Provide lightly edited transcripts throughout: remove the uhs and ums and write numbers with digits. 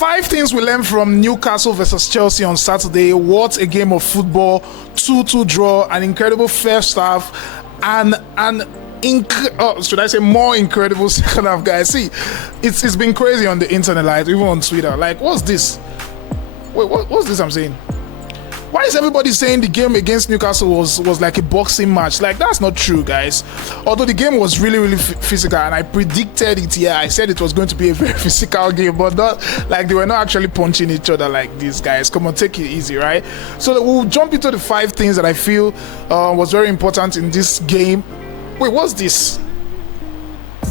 5 things we learned from Newcastle versus Chelsea on Saturday. What a game of football. 2-2 draw, an incredible first half, and should I say more incredible second half, guys. See, it's been crazy on the internet, like even on Twitter. Like, what's this? Wait, what's this I'm saying? Why is everybody saying the game against Newcastle was like a boxing match? Like, that's not true, guys. Although the game was really physical, and I predicted it. Yeah, I said it was going to be a very physical game, but not like they were not actually punching each other like these guys. Come on, take it easy, right? So we'll jump into the 5 things that I feel was very important in this game. Wait, what's this?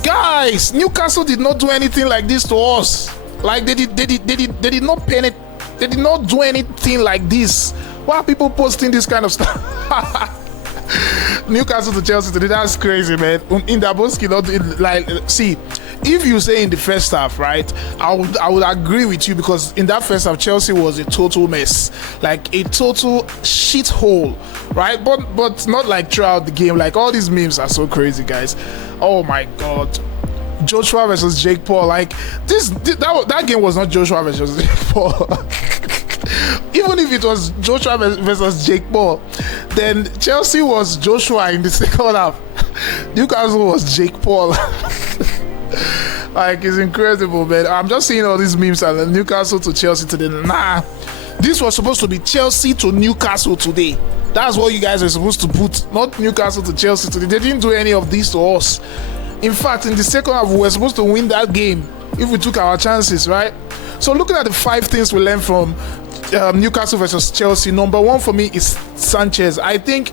Guys, Newcastle did not do anything like this to us. Like they did not pen it. They did not do anything like this. Why are people posting this kind of stuff? Newcastle to Chelsea today, that's crazy, man. In Daboski, like, see, if you say in the first half, right, I would agree with you, because in that first half, Chelsea was a total mess, like a total shithole, right? But not like throughout the game. Like, all these memes are so crazy, guys. Oh my God. Joshua versus Jake Paul, like that game was not Joshua versus Jake Paul. Even if it was Joshua versus Jake Paul, then Chelsea was Joshua in the second half. Newcastle was Jake Paul. Like, it's incredible, man. I'm just seeing all these memes and Newcastle to Chelsea today. Nah, this was supposed to be Chelsea to Newcastle today. That's what you guys are supposed to put, not Newcastle to Chelsea today. They didn't do any of this to us. In fact, in the second half, we were supposed to win that game if we took our chances, right? So looking at the 5 things we learned from Newcastle versus Chelsea, number 1 for me is Sanchez. I think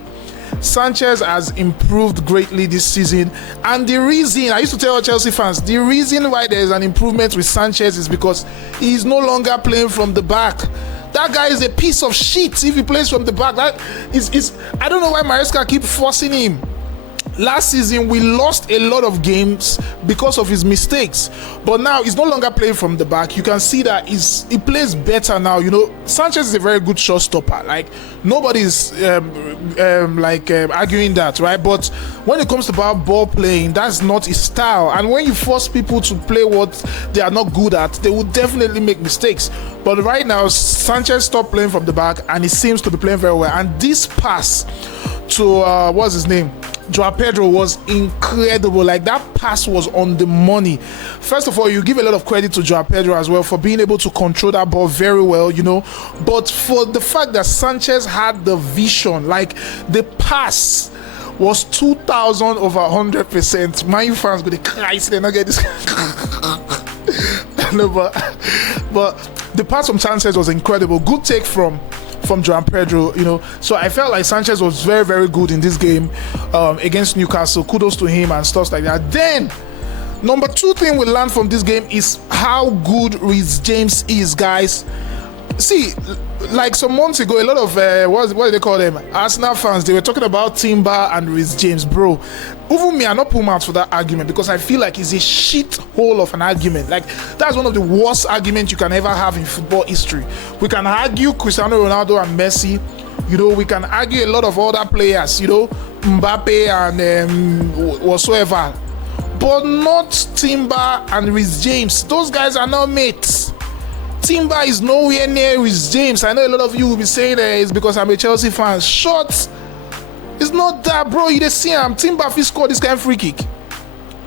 Sanchez has improved greatly this season, and the reason, I used to tell Chelsea fans, the reason why there is an improvement with Sanchez is because he is no longer playing from the back. That guy is a piece of shit if he plays from the back. That is I don't know why Maresca keep forcing him. Last season, we lost a lot of games because of his mistakes. But now, he's no longer playing from the back. You can see that he plays better now. You know, Sanchez is a very good shot stopper. Like, nobody's arguing that, right? But when it comes to ball playing, that's not his style. And when you force people to play what they are not good at, they will definitely make mistakes. But right now, Sanchez stopped playing from the back, and he seems to be playing very well. And this pass to, what's his name? Joao Pedro was incredible. Like, that pass was on the money. First of all, you give a lot of credit to Joao Pedro as well for being able to control that ball very well, you know. But for the fact that Sanchez had the vision, like, the pass was 2,000 over 100%. My fans going to cry, so they not get this. No, but the pass from Sanchez was incredible. Good take from Joao Pedro, you know. So I felt like Sanchez was very, very good in this game against Newcastle. Kudos to him and stuff like that. Then, number 2 thing we learned from this game is how good Reece James is, guys. See, like some months ago, a lot of what do they call them? Arsenal fans, they were talking about Timber and Reece James, bro. Even me, I not put out for that argument because I feel like it's a shit hole of an argument. Like, that's one of the worst arguments you can ever have in football history. We can argue Cristiano Ronaldo and Messi. You know, we can argue a lot of other players. You know, Mbappe and whatsoever, but not Timber and Reece James. Those guys are not mates. Timber is nowhere near Reece James. I know a lot of you will be saying that it's because I'm a Chelsea fan. Shut. It's not that, bro. You just see him. Timber if he score this kind of free kick.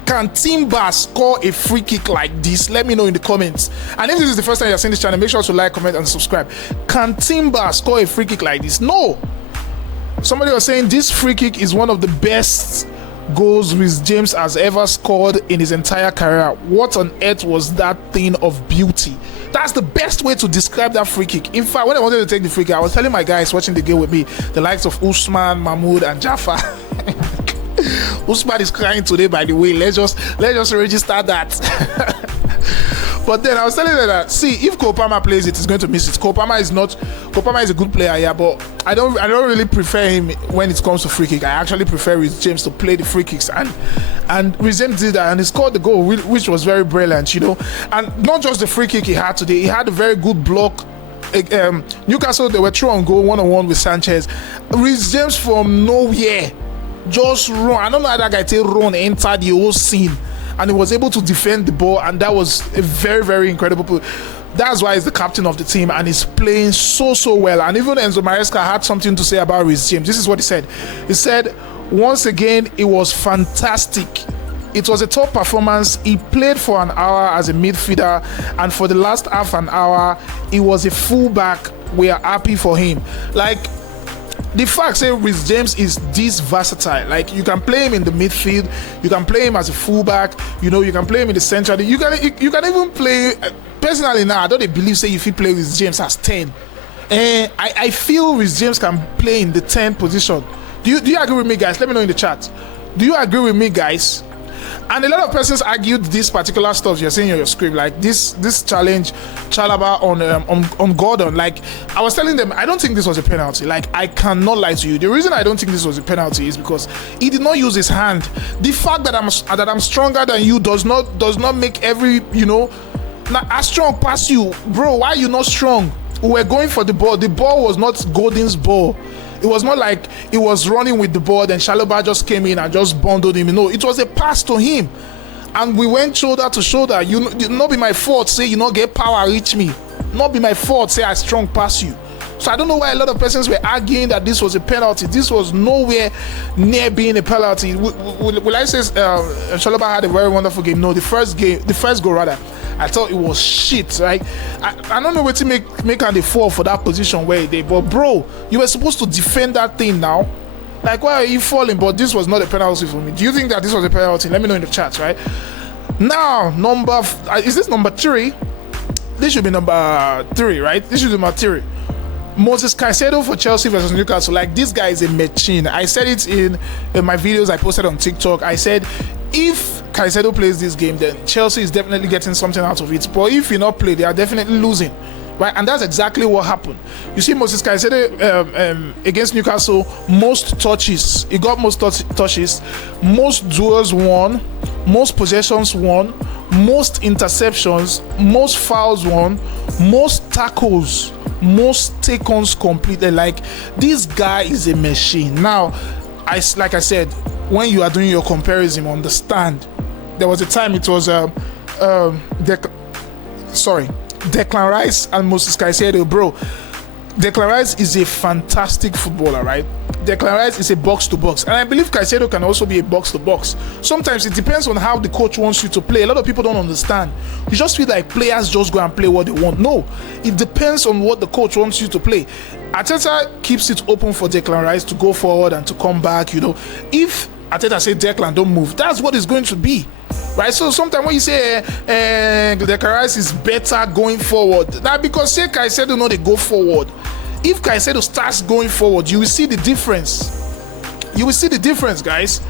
Can Timber score a free kick like this? Let me know in the comments. And if this is the first time you're seeing this channel, make sure to like, comment, and subscribe. Can Timber score a free kick like this? No. Somebody was saying this free kick is one of the best goals Reece James has ever scored in his entire career. What on earth was that thing of beauty? That's the best way to describe that free kick. In fact, when I wanted to take the free kick, I was telling my guys watching the game with me, the likes of Usman, Mahmoud, and Jaffa. Usman is crying today, by the way. Let's just register that. But then I was telling them that, see, if Kopama plays it, he's going to miss it. Kopama is a good player, yeah, but I don't really prefer him when it comes to free kick. I actually prefer Reece James to play the free kicks, and Reece James did that, and he scored the goal, which was very brilliant, you know. And not just the free kick he had today, he had a very good block. Newcastle, they were through on goal 1-on-1 with Sanchez. Reece James from nowhere just run. I don't know how that guy take run enter the whole scene, and he was able to defend the ball, and that was a very, very incredible play. That's why he's the captain of the team and he's playing so well. And even Enzo Maresca had something to say about Reece James. This is what he said. He said, once again, it was fantastic. It was a top performance. He played for an hour as a midfielder, and for the last half an hour, he was a fullback. We are happy for him. Like, the fact say Reece James is this versatile. Like, you can play him in the midfield, you can play him as a fullback, you can play him in the central. You can even play. Personally, now I don't believe say if he play with James as 10. And I feel Reece James can play in the 10 position. Do you agree with me, guys? Let me know in the chat. Do you agree with me, guys? And a lot of persons argued this particular stuff you're saying on your screen, like this challenge Chalaba on Gordon. Like, I was telling them, I don't think this was a penalty. Like, I cannot lie to you. The reason I don't think this was a penalty is because he did not use his hand. The fact that I'm stronger than you does not make every as strong pass you, bro. Why are you not strong? We were going for the ball. The ball was not Gordon's ball. It was not like he was running with the ball, then Chalobah just came in and just bundled him. No, it was a pass to him. And we went shoulder to shoulder. Not be my fault, say you not get power reach me. Not be my fault, say I strong pass you. So I don't know why a lot of persons were arguing that this was a penalty. This was nowhere near being a penalty. Will I say Chalobah had a very wonderful game? No, the first goal rather, I thought it was shit, right? I don't know what to make the fall for that position where they. But bro, you were supposed to defend that thing now. Like, why are you falling? But this was not a penalty for me. Do you think that this was a penalty? Let me know in the chat, right? Now, is this number 3? This should be number 3, right? This should be number 3. Moses Caicedo for Chelsea versus Newcastle. Like, this guy is a machine. I said it in my videos I posted on TikTok. I said, if Caicedo plays this game, then Chelsea is definitely getting something out of it. But if he not play, they are definitely losing, right? And that's exactly what happened. You see, Moses Caicedo against Newcastle, most touches. He got most touches, most duels won, most possessions won, most interceptions, most fouls won, most tackles, most take-ons completed. Like, this guy is a machine. Now, like I said, when you are doing your comparison, understand there was a time it was Declan Rice and Moses Caicedo. Bro, Declan Rice is a fantastic footballer, right? Declan Rice is a box-to-box, and I believe Caicedo can also be a box-to-box. Sometimes it depends on how the coach wants you to play. A lot of people don't understand. You just feel like players just go and play what they want. No, it depends on what the coach wants you to play. Arteta keeps it open for Declan Rice to go forward and to come back. If Arteta say Declan don't move, that's what it's going to be, right? So sometimes when you say Declan Rice is better going forward, that because say Caicedo know they go forward. If Caicedo starts going forward, you will see the difference. You will see the difference, guys.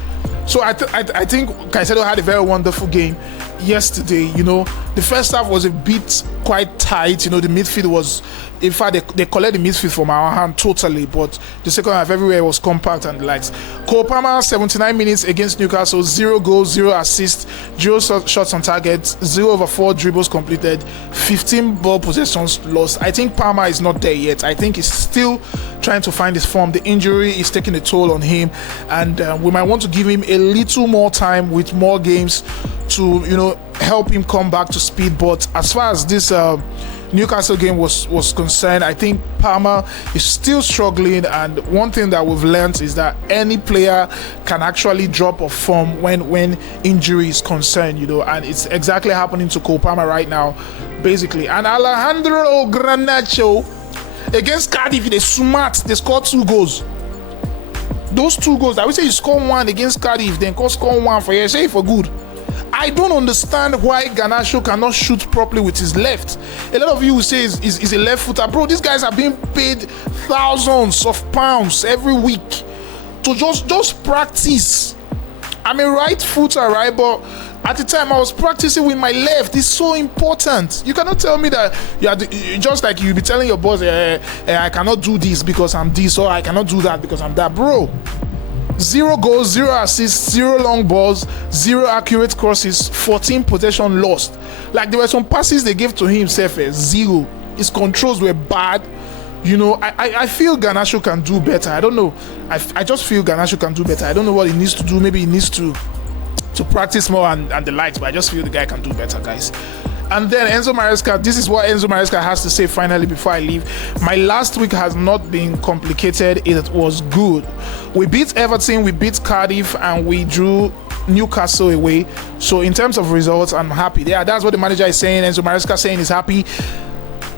So I think Caicedo had a very wonderful game yesterday. The first half was a bit quite tight. The midfield was, in fact, they collect the midfield from our hand totally, but the second half everywhere was compact and the likes. Cole Palmer, 79 minutes against Newcastle, 0 goals, 0 assists, 0 shots on target, 0/4 dribbles completed, 15 ball possessions lost. I think Palmer is not there yet. I think he's still trying to find his form. The injury is taking a toll on him, and we might want to give him a little more time with more games to help him come back to speed. But as far as this Newcastle game was concerned, I think Palmer is still struggling, and one thing that we've learned is that any player can actually drop off form when injury is concerned, and it's exactly happening to Cole Palmer right now, basically. And Alejandro Garnacho against Cardiff, they scored 2 goals. Those 2 goals, I would say you score 1 against Cardiff, then score 1 for say for good. I don't understand why Garnacho cannot shoot properly with his left. A lot of you will say he's a left footer. Bro, these guys are being paid thousands of pounds every week to just practice. I'm a right footer, right? But at the time I was practicing with my left. It's so important. You cannot tell me that just like you'll be telling your boss, I cannot do this because I'm this, or I cannot do that because I'm that. Bro, 0 goals, 0 assists, 0 long balls, 0 accurate crosses, 14 possession lost. Like, there were some passes they gave to himself, 0. His controls were bad. I feel Garnacho can do better. I don't know. I just feel Garnacho can do better. I don't know what he needs to do. Maybe he needs to practice more and the likes, but I just feel the guy can do better, guys. And then Enzo Maresca, this is what Enzo Maresca has to say finally before I leave. My last week has not been complicated. It was good. We beat Everton, we beat Cardiff, and we drew Newcastle away. So in terms of results, I'm happy. Yeah, that's what the manager is saying. Enzo Maresca saying he's happy.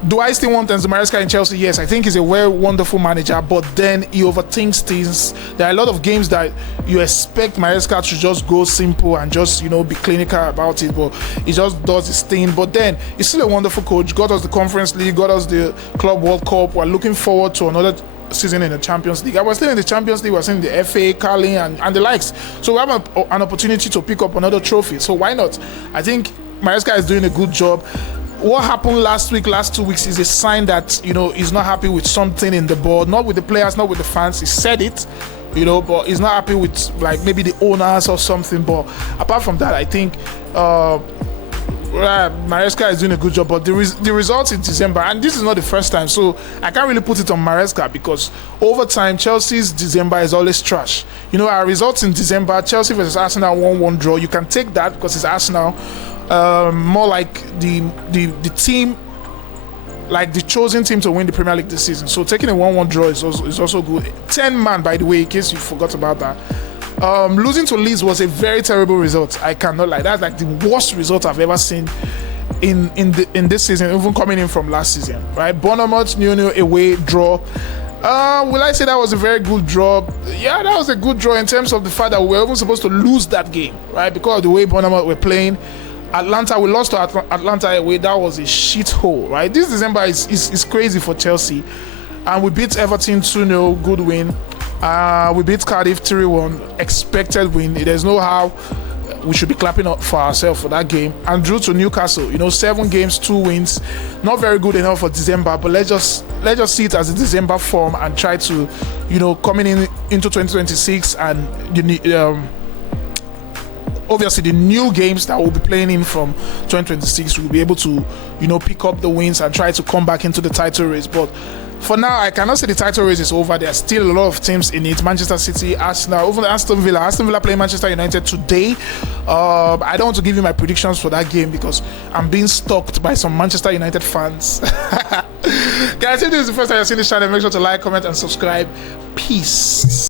Do I still want Enzo Maresca in Chelsea? Yes, I think he's a very wonderful manager, but then he overthinks things. There are a lot of games that you expect Maresca to just go simple and just, be clinical about it, but he just does his thing. But then he's still a wonderful coach. Got us the Conference League, got us the Club World Cup. We're looking forward to another season in the Champions League. I was still in the Champions League, we're still in the FA, Carling, and the likes. So we have an opportunity to pick up another trophy. So why not? I think Maresca is doing a good job. What happened last 2 weeks is a sign that, he's not happy with something in the board, not with the players, not with the fans. He said it, but he's not happy with maybe the owners or something. But apart from that, I think Maresca is doing a good job. But the results in December, and this is not the first time, so I can't really put it on Maresca, because over time, Chelsea's December is always trash. Our results in December, Chelsea versus Arsenal 1-1 draw. You can take that because it's Arsenal. More like the team, like the chosen team to win the Premier League this season. So taking a 1-1 draw is also good. 10-man, by the way, in case you forgot about that. Losing to Leeds was a very terrible result. I cannot lie. That's like the worst result I've ever seen in this season, even coming in from last season. Right? Bournemouth 0-0 away draw. Will I say that was a very good draw? Yeah, that was a good draw in terms of the fact that we were even supposed to lose that game, right? Because of the way Bournemouth were playing. Atlanta, we lost to Atlanta away. That was a shithole, right? This December is crazy for Chelsea. And we beat Everton 2-0, good win. We beat Cardiff 3-1, expected win. There's no how we should be clapping up for ourselves for that game. And drew to Newcastle, 7 games, 2 wins. Not very good enough for December, but let's just see it as a December form and try to, coming into 2026 and obviously the new games that we'll be playing in from 2026, we'll be able to, pick up the wins and try to come back into the title race. But for now, I cannot say the title race is over. There are still a lot of teams in it. Manchester City, Arsenal, even Aston Villa playing Manchester United today. I don't want to give you my predictions for that game because I'm being stalked by some Manchester United fans. Guys, if this is the first time you've seen this channel, make sure to like, comment, and subscribe. Peace.